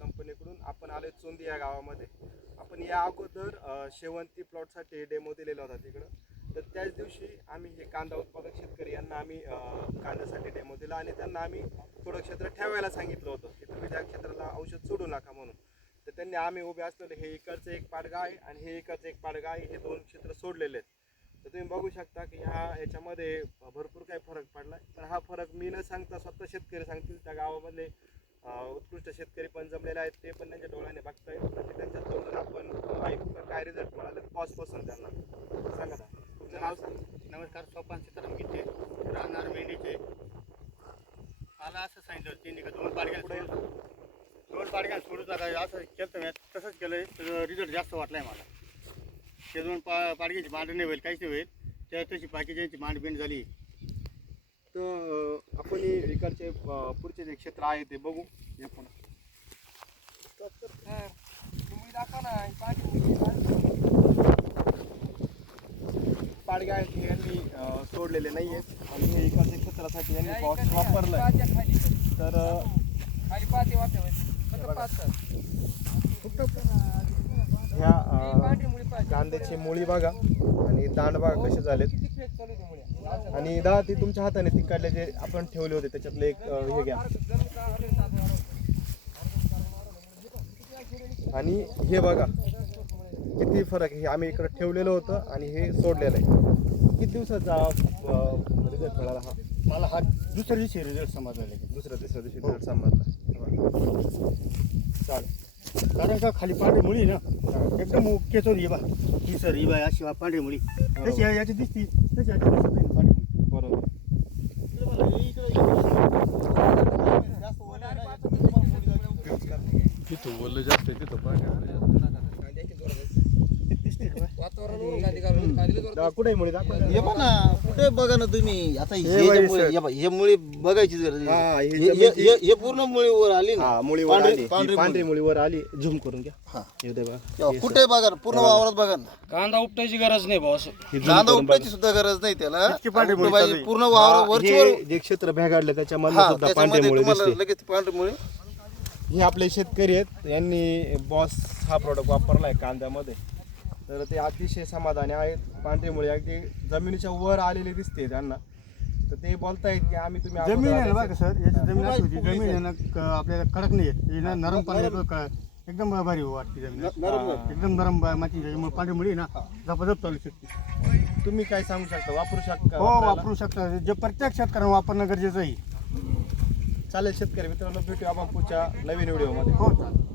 कंपनीकडून आपण आलोय चोंदी या गावामध्ये. आपण या अगोदर शेवंती प्लॉटसाठी डेमो दिलेला होता तिकडं. तर त्याच दिवशी आम्ही हे कांदा उत्पादक शेतकरी यांना आम्ही कांद्यासाठी डेमो दिला आणि त्यांना आम्ही थोडं क्षेत्र ठेवायला सांगितलं होतं की तुम्ही त्या क्षेत्राला औषध सोडू नका म्हणून. तर त्यांनी आम्ही उभे असलेले हे इकडचं एक पाडगा आहे आणि हे इकडचं एक पाडगा आहे, हे दोन क्षेत्र सोडलेले आहेत. तर तुम्ही बघू शकता की ह्याच्यामध्ये भरपूर काही फरक पडला आहे. पण हा फरक मी न सांगता स्वतः शेतकरी सांगतील. त्या गावामधले उत्कृष्ट शेतकरी पण जमलेले आहेत, ते पण त्यांच्या डोळ्याने बघतायत आणि त्यांच्या तोंडून आपण ऐकून काय रिझल्ट मिळाले पॉजपासून त्यांना सांगा ना. तुमचं नाव सांग. नमस्कार, सोपान सीताराम गीते, राहणार मेंढीचे. मला असं सांगितलं त्यांनी का दोन पाडग्या सोडू टाका असं केलं मी तसंच केलं. तर रिझल्ट जास्त वाटला आहे मला. ते दोन पाडग्याची मांड नाही होईल, काहीच नाही होईल. त्या तशी बाकीच्यांची मांड बिंड झाली. तर आपण इकडचे पुढचे जे क्षेत्र आहे ते बघू. हे पण पाडगा आहेत हे यांनी सोडलेले नाही आहेत आणि हे इकडच्या क्षेत्रासाठी यांनी बॉक्स वापरलाय. तर ह्या कांद्याची मुळी बघा आणि दांड बघा कसे झालेत. आणि दादा ती तुमच्या हाताने तिकडले जे आपण ठेवले होते त्याच्यातले एक हे घ्या. आणि हे बघा किती फरक आहे. हे आम्ही इकडे ठेवलेलं होतं आणि हे सोडलेलं आहे. किती दिवसाचा रिझल्ट मिळाला हा? मला हा दुसऱ्या दिवशी रिझल्ट समजला. दुसऱ्या तिसऱ्या दिवशी रिझल्ट समजला. चालेल. कारण का खाली पांढरी मुळी ना एकदम ओकेच होती बा. ही सर ही बाय अशी पांढरी मुळी तशी याची दिसती तशी याची दिसती पांढरी मुळी. बरोबर. तिथं ओलं जास्त आहे तिथं पाणी कुठे मुळी दाखवा. हे बघा कुठे बघा ना तुम्ही आता हे मुळी बघायची गरज हे पूर्ण मुळी वर आली ना. मुळी वर आली, पांढरी मुळी वर आली. झूम करून घ्या. कुठे बघा पूर्ण वावरात बघा ना. कांदा उपटायची गरज नाही बॉस. कांदा उपटायची सुद्धा गरज नाही त्याला. पूर्ण वावर वरची जे क्षेत्र भेगाडले त्याच्यामध्ये सुद्धा पांढरी मुळी दिसते. लगेच पांढरी मुळी. हे आपले शेतकरी आहेत, यांनी बॉस हा प्रोडक्ट वापरलाय कांद्यामध्ये. तर ते अतिशय समाधानी आहेत. पांढरी मुळी अगदी जमिनीच्या वर आलेली दिसते त्यांना. तर ते बोलतायत की आम्ही तुम्ही जमीन आहे ना बघा सर, याची जमीन अशी होती. जमीन आहे ना आपल्याला कडक नाही आहे. ना नरम पाणी एकदम भारी वाटते जमीन. एकदम नरम माती त्याच्यामुळे पांढरी मुळी ना झपाझप चालू शकते. तुम्ही काय सांगू शकता? वापरू शकता? हो वापरू शकता. जे प्रत्येक शेतकऱ्यांना वापरणं गरजेचं आहे. चालेल शेतकरी मित्रांनो, भेटूया आपण पुढच्या नवीन व्हिडिओमध्ये. हो चालेल.